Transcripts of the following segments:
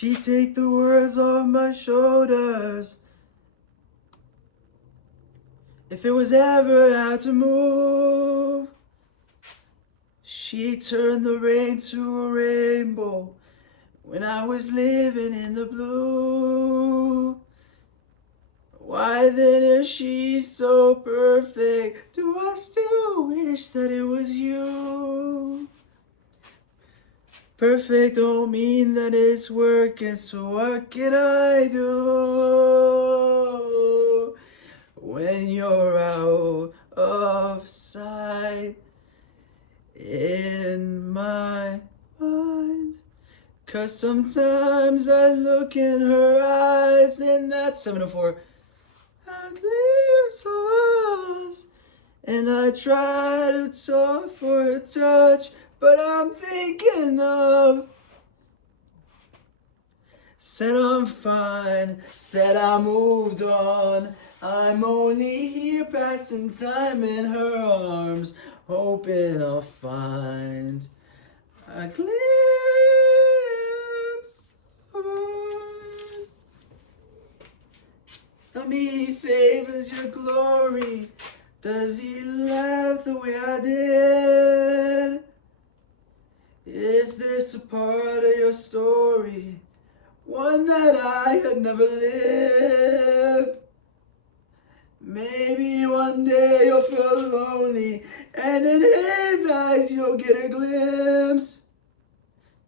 She take the words off my shoulders. If it was ever had to move, she turned the rain to a rainbow when I was living in the blue. Why then is she so perfect? Do I still wish that it was you? Perfect don't mean that it's working, so what can I do when you're out of sight in my mind? 'Cause sometimes I look in her eyes and that's 704. A glimpse of us, and I try to talk for a touch, but I'm thinking of. Said I'm fine, said I moved on. I'm only here passing time in her arms, hoping I'll find a glimpse of us. Tell me he savors your glory. Does he laugh the way I did? Is this a part of your story? One that I had never lived? Maybe one day you'll feel lonely, and in his eyes you'll get a glimpse.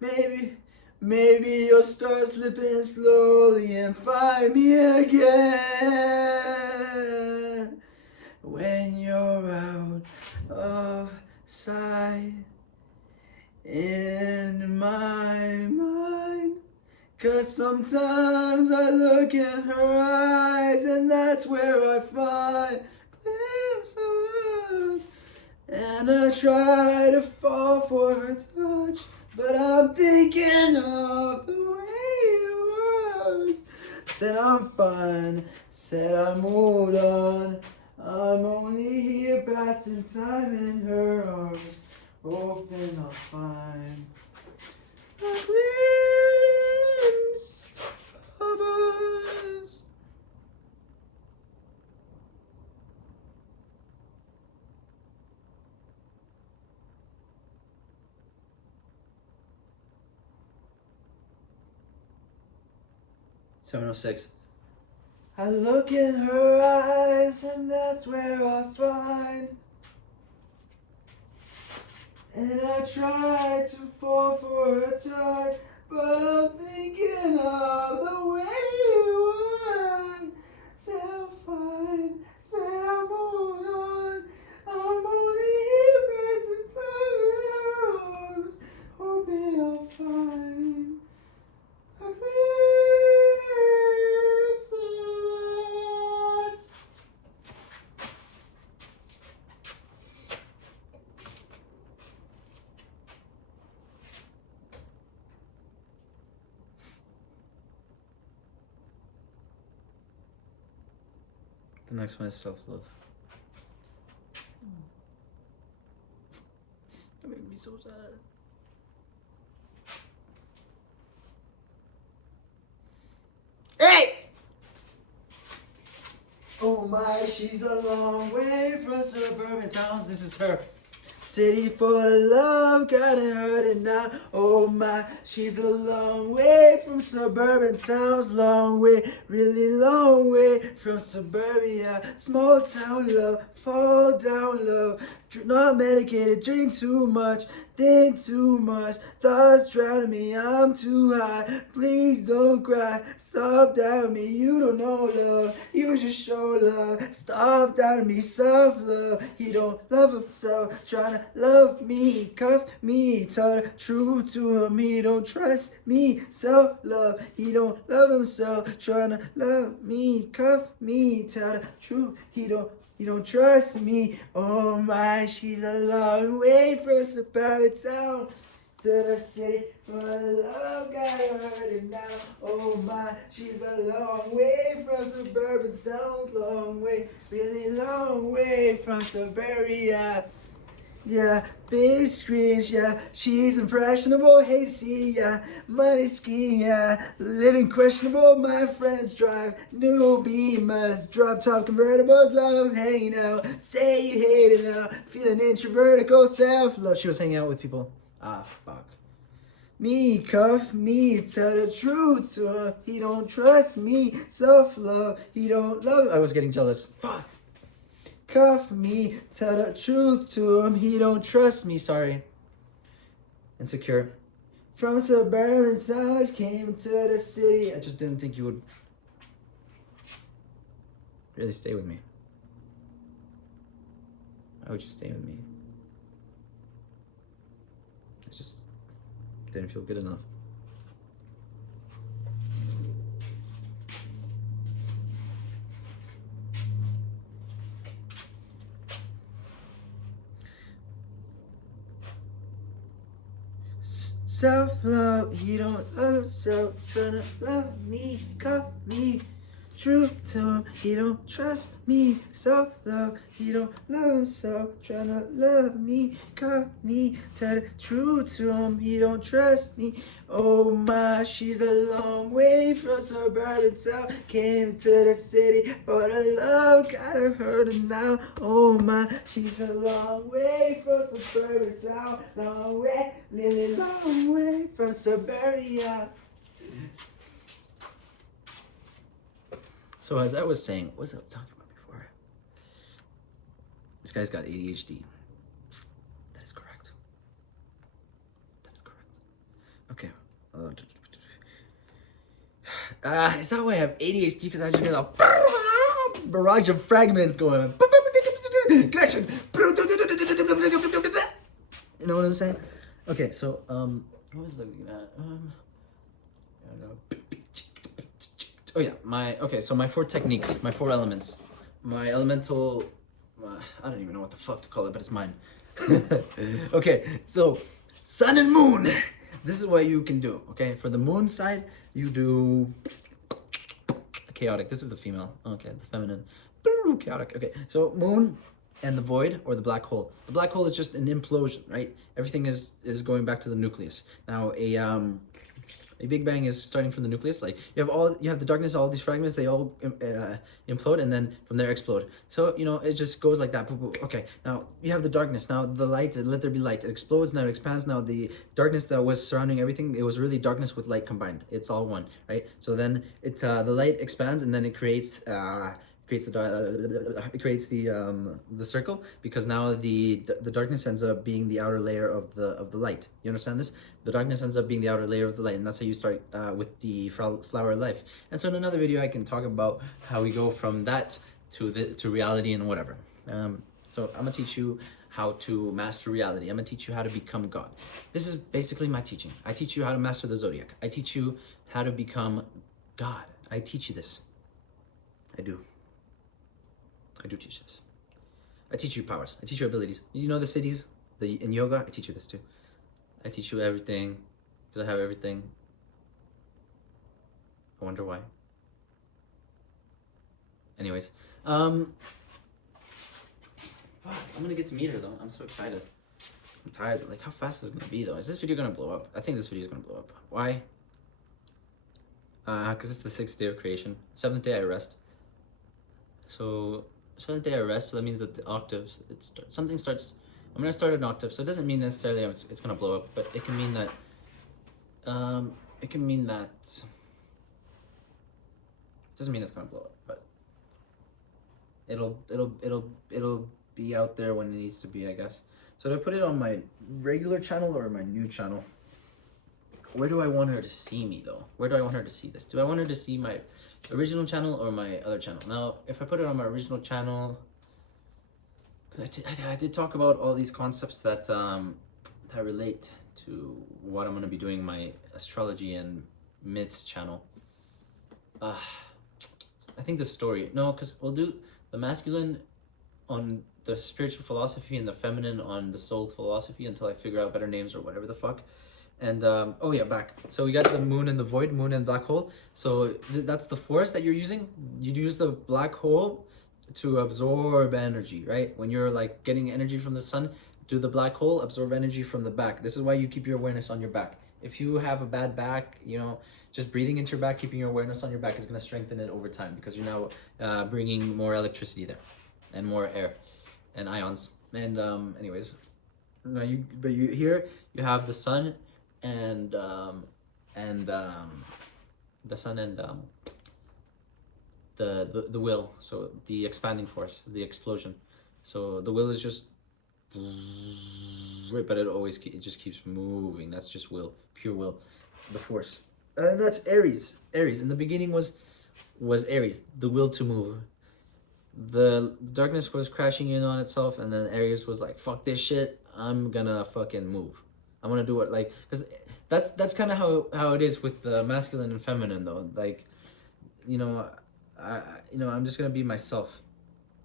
Maybe you'll start slipping slowly and find me again when you're out of sight in my mind. 'Cause sometimes I look in her eyes and that's where I find a glimpse of us. And I try to fall for her touch, but I'm thinking of the way it was. Said I'm fine, said I moved on. I'm only here passing time in her arms, hoping I'll find a glimpse of us. $706. I look in her eyes and that's where I find. And I try to fall for her touch, but I'm thinking of the way you were. Said I'm fine, said I moved on. I'm only here present time in her arms, hoping I'll find a glimpse of us. The next one is self-love. That made me so sad. Hey! Oh my, she's a long way from suburban towns. This is her. City full of love, got it hurting now. Oh my, she's a long way from suburban towns. Long way, really long way from suburbia. Small town love, fall down love. Not medicated, drink too much, think too much. Thoughts drowning me, I'm too high. Please don't cry, stop doubting me. You don't know love, you just show love. Stop doubting me, self-love. He don't love himself, trying to love me. Cuff me, tell the truth to him. He don't trust me, self-love. He don't love himself, trying to love me. Cuff me, tell the truth. He don't trust me. Oh my, she's a long way from suburban town to the city for love, got her hurting now. Oh my, she's a long way from suburban town. Long way, really long way from suburbia. Yeah, big screens, yeah, she's impressionable, hate to see, yeah, money scheme, yeah, living questionable, my friends drive new Beamers, drop top convertibles, love hanging out, say you hate it now, feeling introverted, go self-love. She was hanging out with people. Ah, fuck. Me, cuff me, tell the truth to him, he don't trust me, self-love, he don't love. I was getting jealous. Fuck. Cuff me, tell the truth to him, he don't trust me. Sorry. Insecure. From suburban towns came to the city. I just didn't think you would really stay with me. Why would you stay with me? I just didn't feel good enough. Self-love, he don't love himself, tryna love me, cuff me. True to him, he don't trust me. Self-love, he don't love himself, tryna love me, cuff me. Tell the truth to him, he don't trust me. Oh my, she's a long way from suburban town. Came to the city for the love, gotta hurt her now. Oh my, she's a long way from suburban town. Long way, really long way from suburbia. So as I was saying, what was I talking about before? This guy's got ADHD. That is correct. That is correct. Okay. Is that why I have ADHD? Because I just get a barrage of fragments going. Connection. You know what I'm saying? Okay, so what was I looking at? I don't know. Oh yeah, so my 4 techniques, my 4 elements, my elemental, I don't even know what the fuck to call it, but it's mine. Okay, so sun and moon, this is what you can do, okay? For the moon side, you do chaotic. This is the female, okay, the feminine, chaotic. Okay, so moon and the void, or the black hole. The black hole is just an implosion, right? Everything is going back to the nucleus. Now a Big Bang is starting from the nucleus. Like you have the darkness, all these fragments, they all implode and then from there explode. So it just goes like that. Okay, now you have the darkness. Now the light, let there be light. It explodes. Now it expands. Now the darkness that was surrounding everything, it was really darkness with light combined. It's all one, right? So then the light expands and then it creates the circle, because now the darkness ends up being the outer layer of the light. You understand this? The darkness ends up being the outer layer of the light, and that's how you start with the flower of life. And so in another video I can talk about how we go from that to reality and whatever. So I'm gonna teach you how to master reality. I'm gonna teach you how to become God. This is basically my teaching. I teach you how to master the zodiac. I teach you how to become God. I teach you this. I do teach this. I teach you powers. I teach you abilities. You know the cities, in yoga, I teach you this too. I teach you everything, because I have everything. I wonder why. Anyways, fuck, I'm gonna get to meet her though. I'm so excited. I'm tired. Like, how fast is it gonna be though? Is this video gonna blow up? I think this video is gonna blow up. Why? Because it's the 6th day of creation. 7th day I rest. So 7th day I rest, so that means that the octaves, something starts. I'm gonna start an octave, so it doesn't mean necessarily it's gonna blow up, but it can mean that. It can mean that. It doesn't mean it's gonna blow up, but it'll be out there when it needs to be, I guess. So do I put it on my regular channel or my new channel? Where do I want her to see me though? Where do I want her to see this? Do I want her to see my original channel or my other channel? Now, if I put it on my original channel, because I did talk about all these concepts that that relate to what I'm going to be doing my astrology and myths channel. I think the story, no, because we'll do the masculine on the spiritual philosophy and the feminine on the soul philosophy until I figure out better names or whatever the fuck. And oh yeah, back. So we got the moon and the void, moon and black hole. So that's the force that you're using. You use the black hole to absorb energy, right? When you're like getting energy from the sun, Do the black hole absorb energy from the back? This is why you keep your awareness on your back. If you have a bad back, you know, just breathing into your back, keeping your awareness on your back is going to strengthen it over time, because you're now bringing more electricity there and more air and ions. And anyways, now you here you have the sun and the sun and the will, so the expanding force, the explosion. So the will is just right, but it just keeps moving. That's just will, pure will, the force. And that's Aries. Aries in the beginning was Aries, the will to move. The darkness was crashing in on itself, and then Aries was like, fuck this shit, I'm gonna fucking move. I'm gonna do it, like, because that's kind of how it is with the masculine and feminine, though. Like, you know, I'm just gonna be myself.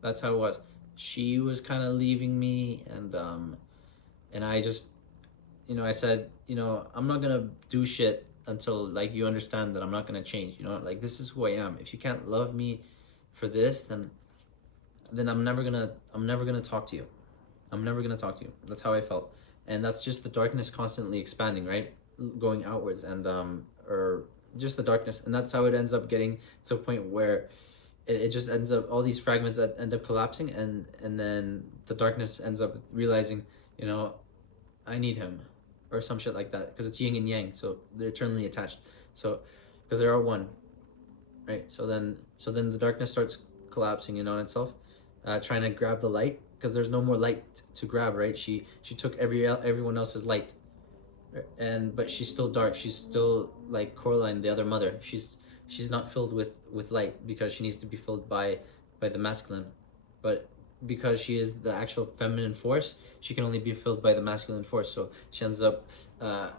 That's how it was. She was kind of leaving me, and I just, you know, I said, you know, I'm not gonna do shit until, like, you understand that I'm not gonna change. You know, like, this is who I am. If you can't love me for this, then I'm never gonna talk to you. I'm never gonna talk to you. That's how I felt. And that's just the darkness constantly expanding, right? Going outwards, and or just the darkness. And that's how it ends up getting to a point where it just ends up, all these fragments that end up collapsing, and then the darkness ends up realizing, you know, I need him, or some shit like that, because it's yin and yang, so they're eternally attached. So because they are one, right? So then the darkness starts collapsing in on itself, trying to grab the light, because there's no more light to grab, right? She took everyone else's light, but she's still dark. She's still like Coraline, the other mother. She's not filled with light, because she needs to be filled by the masculine. But because she is the actual feminine force, she can only be filled by the masculine force. So she ends up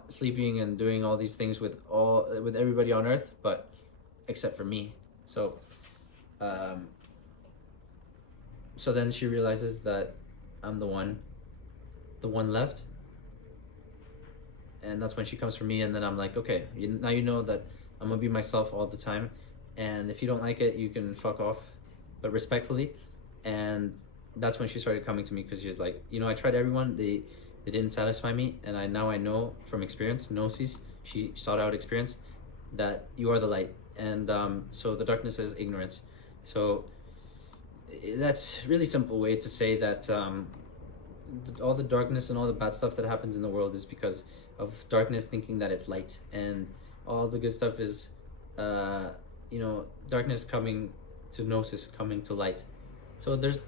sleeping and doing all these things with everybody on Earth, but except for me. So so then she realizes that I'm the one left, and that's when she comes for me. And then I'm like, okay, now you know that I'm gonna be myself all the time, and if you don't like it, you can fuck off, but respectfully. And that's when she started coming to me, because she's like, you know, I tried everyone, they didn't satisfy me, and I know from experience, gnosis, she sought out experience, that you are the light. And so the darkness is ignorance. So that's really simple way to say that all the darkness and all the bad stuff that happens in the world is because of darkness thinking that it's light, and all the good stuff is you know, darkness coming to gnosis, coming to light. So there's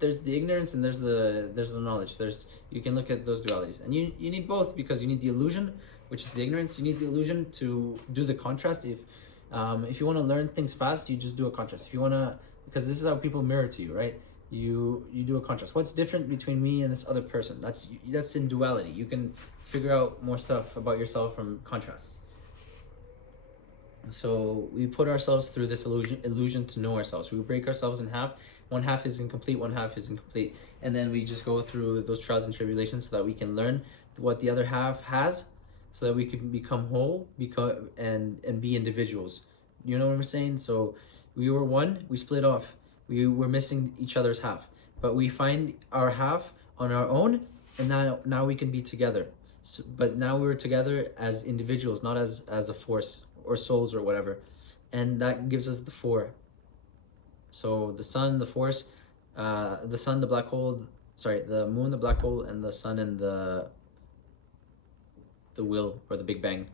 the ignorance, and there's the knowledge. You can look at those dualities, and you need both, because you need the illusion, which is the ignorance. You need the illusion to do the contrast. If you want to learn things fast, you just do a contrast. If you want to, because this is how people mirror to you, right? You do a contrast. What's different between me and this other person? That's in duality. You can figure out more stuff about yourself from contrasts. So we put ourselves through this illusion to know ourselves. We break ourselves in half. One half is incomplete, one half is incomplete. And then we just go through those trials and tribulations so that we can learn what the other half has, so that we can become whole, and be individuals. You know what I'm saying? So we were one, we split off. We were missing each other's half. But we find our half on our own, and now we can be together. So, but now we're together as individuals, not as a force or souls or whatever. And that gives us the four. So the sun, the force, the sun, the black hole, the moon, the black hole, and the sun, and the will, or the Big Bang.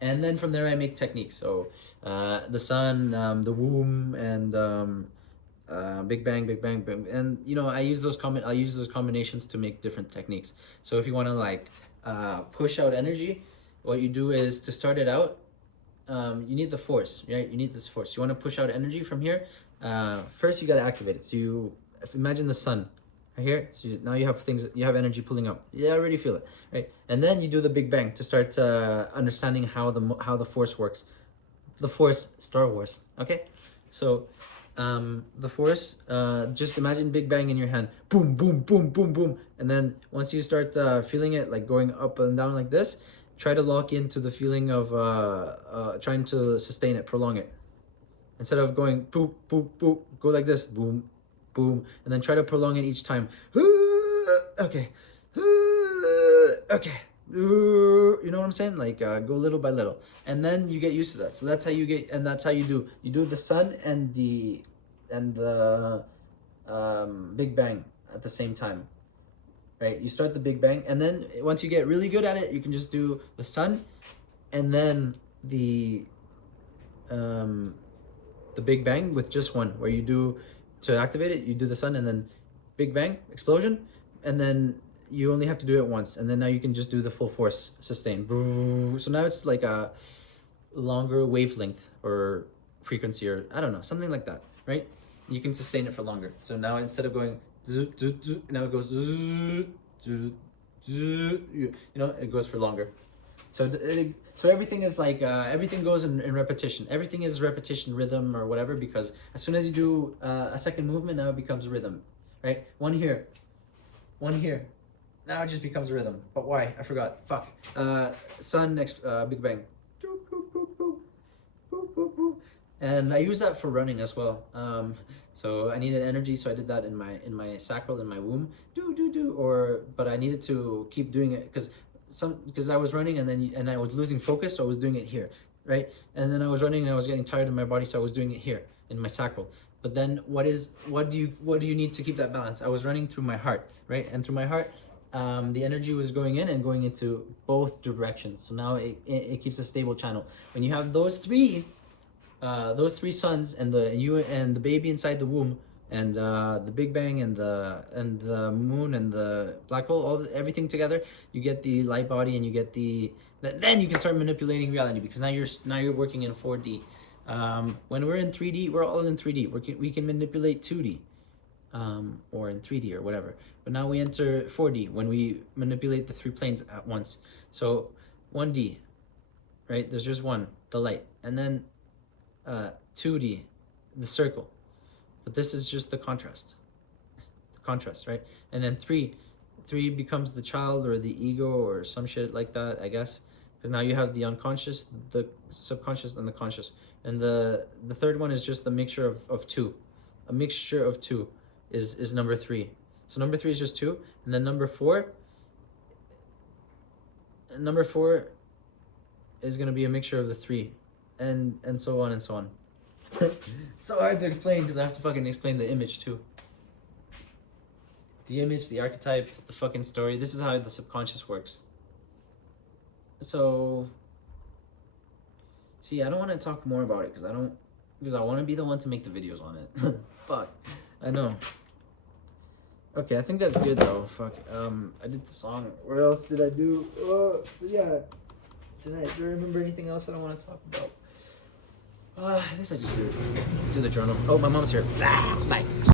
And then from there I make techniques. So the sun, the womb, and Big Bang, Big Bang, Big Bang. And you know, I use those combinations to make different techniques. So if you want to like push out energy, what you do is, to start it out, you need the force, right? You need this force. You want to push out energy from here. First you got to activate it. So you imagine the sun right here. So now you have energy pulling up. Yeah, I already feel it, right? And then you do the Big Bang to start understanding how the force works. The force, Star Wars, okay? So the force, just imagine Big Bang in your hand. Boom, boom, boom, boom, boom. And then once you start feeling it, like going up and down like this, try to lock into the feeling of trying to sustain it, prolong it. Instead of going boop, boop, boop, go like this, boom, boom, and then try to prolong it each time. Okay. Okay. You know what I'm saying? Like go little by little, and then you get used to that. So that's how you get, and that's how you do the sun and the Big Bang at the same time, right? You start the Big Bang, and then once you get really good at it, you can just do the sun, and then the Big Bang with just one, where you do, to activate it, you do the sun and then Big Bang explosion, and then you only have to do it once, and then now you can just do the full force sustain. So now it's like a longer wavelength or frequency, or I don't know, something like that, right? You can sustain it for longer. So now instead of going now it goes you know, it goes for longer. So so everything is like everything goes in repetition. Everything is repetition, rhythm, or whatever, because as soon as you do a second movement, now it becomes rhythm, right? One here, one here. Now it just becomes a rhythm. But why? I forgot. Fuck. Sun, Big Bang. And I use that for running as well. So I needed energy, so I did that in my sacral, in my womb. But I needed to keep doing it because I was running and I was losing focus, so I was doing it here, right? And then I was running and I was getting tired in my body, so I was doing it here in my sacral. But then what do you need to keep that balance? I was running through my heart, right? And through my heart, the energy was going in and going into both directions. So now it keeps a stable channel. When you have those three suns and the baby inside the womb, and the Big Bang and the moon and the black hole, everything together, you get the light body, and you get then you can start manipulating reality, because now you're working in 4D. When we're in 3D, we're all in 3D. We can manipulate 2D, or in 3D or whatever. But now we enter 4D when we manipulate the 3 planes at once. So 1D, right? There's just one, the light, and then 2D, the circle. But this is just the contrast, right? And then 3 becomes the child or the ego or some shit like that, I guess. Because now you have the unconscious, the subconscious, and the conscious. And the third one is just a mixture of 2. A mixture of 2 is number 3. So number 3 is just 2, and then number 4 is gonna be a mixture of the 3, and so on and so on. It's so hard to explain because I have to fucking explain the image too. The image, the archetype, the fucking story. This is how the subconscious works. So, see, I don't want to talk more about it because I want to be the one to make the videos on it. Fuck, I know. Okay, I think that's good though. Fuck, I did the song. What else did I do? So yeah, tonight. Do I remember anything else that I want to talk about? I guess I just do the journal. Oh, my mom's here. Bye.